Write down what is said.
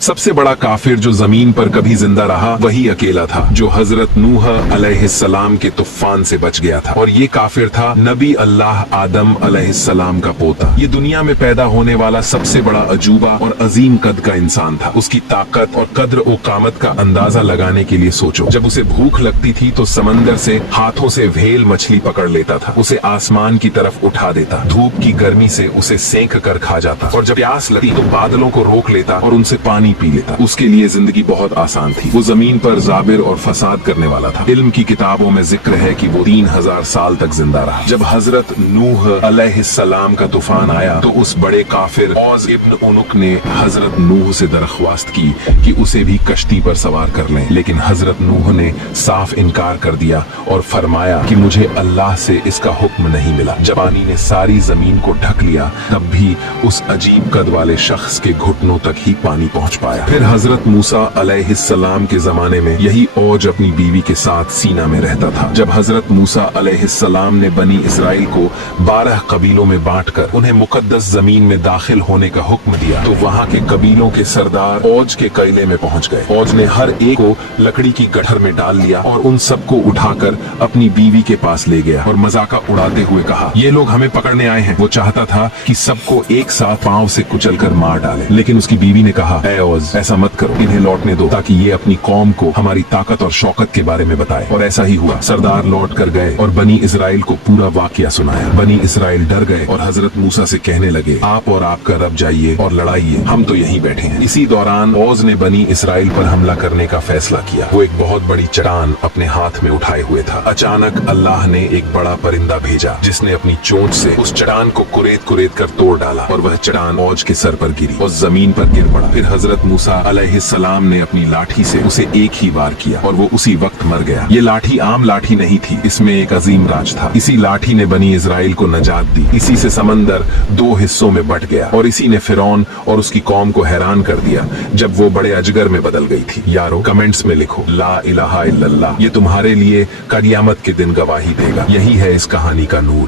सबसे बड़ा काफिर जो जमीन पर कभी जिंदा रहा वही अकेला था, जो हजरत नूह अलैहिस्सलाम के तूफान से बच गया था। और ये काफिर था नबी अल्लाह आदम अलैहिस्सलाम का पोता। ये दुनिया में पैदा होने वाला सबसे बड़ा अजूबा और अजीम कद का इंसान था। उसकी ताकत और कद्र और कामत का अंदाजा लगाने के लिए सोचो, जब उसे भूख लगती थी तो समंदर से हाथों से व्हेल मछली पकड़ लेता था, उसे आसमान की तरफ उठा देता, धूप की गर्मी से उसे सेंक कर खा जाता, और जब प्यास लगती तो बादलों को रोक लेता और उनसे पानी पी लेता। उसके लिए जिंदगी बहुत आसान थी। वो जमीन पर जाबिर और फसाद करने वाला था। इल्म की किताबों में जिक्र है कि वो 3000 साल तक जिंदा रहा। जब हजरत नूह अलैहिस्सलाम का तूफान आया तो उस बड़े काफिर औज इब्न उनुक ने हजरत नूह से दरख्वास्त की कि उसे भी कश्ती पर सवार कर लें, लेकिन हजरत नूह ने साफ इनकार कर दिया और फरमाया कि मुझे अल्लाह से इसका हुक्म नहीं मिला। जब पानी ने सारी जमीन को ढक लिया तब भी उस अजीब कद वाले शख्स के घुटनों तक ही पानी पहुंच पाया। फिर हजरत मूसा अलैहिस्सलाम के जमाने में यही औज अपनी बीवी के साथ सीना में रहता था। जब हजरत मूसा अलैहिस्सलाम ने बनी इसराइल को 12 कबीलों में बांटकर उन्हें मुकद्दस जमीन में दाखिल होने का हुक्म दिया तो वहाँ के कबीलों के सरदार औज के किले में पहुँच गए। औज ने हर एक को लकड़ी की गठर में डाल लिया और उन सबको उठाकर अपनी बीवी के पास ले गया और मजाका उड़ाते हुए कहा, ये लोग हमें पकड़ने आए हैं। वो चाहता था कि सबको एक साथ पांव से कुचलकर मार डाले, लेकिन उसकी बीवी ने कहा, ऐ औज, ऐसा मत करो, इन्हें लौटने दो ताकि ये अपनी कौम को हमारी ताकत और शौकत के बारे में बताए। और ऐसा ही हुआ। सरदार लौट कर गए और बनी इसराइल को पूरा वाकया सुनाया। बनी इसराइल डर गए और हजरत मूसा से कहने लगे, आप और आपका रब जाइए और लड़ाइए, हम तो यहीं बैठे हैं। इसी दौरान औज ने बनी इसराइल पर हमला करने का फैसला किया। वो एक बहुत बड़ी चट्टान अपने हाथ में उठाए हुए था। अचानक अल्लाह ने एक बड़ा परिंदा भेजा जिसने अपनी चोंच से उस चट्टान को कुरेद कुरेद कर तोड़ डाला और वह चट्टान औज के सर पर गिरी और जमीन पर गिर पड़ा। फिर हजरत मूसा अलैहिस्सलाम ने अपनी लाठी से उसे एक ही बार किया और वो उसी वक्त मर गया। ये लाठी आम लाठी नहीं थी, इसमें एक अजीम राज था। इसी लाठी ने बनी इसराइल को नजात दी। इसी से समंदर 2 हिस्सों में बट गया और इसी ने फिरौन और उसकी कौम को हैरान कर दिया जब वो बड़े अजगर में बदल गई थी। यारो, कमेंट्स में लिखो ला इलाहा इल्लल्लाह, ये तुम्हारे लिए कयामत के दिन गवाही देगा। यही है इस कहानी का नूर।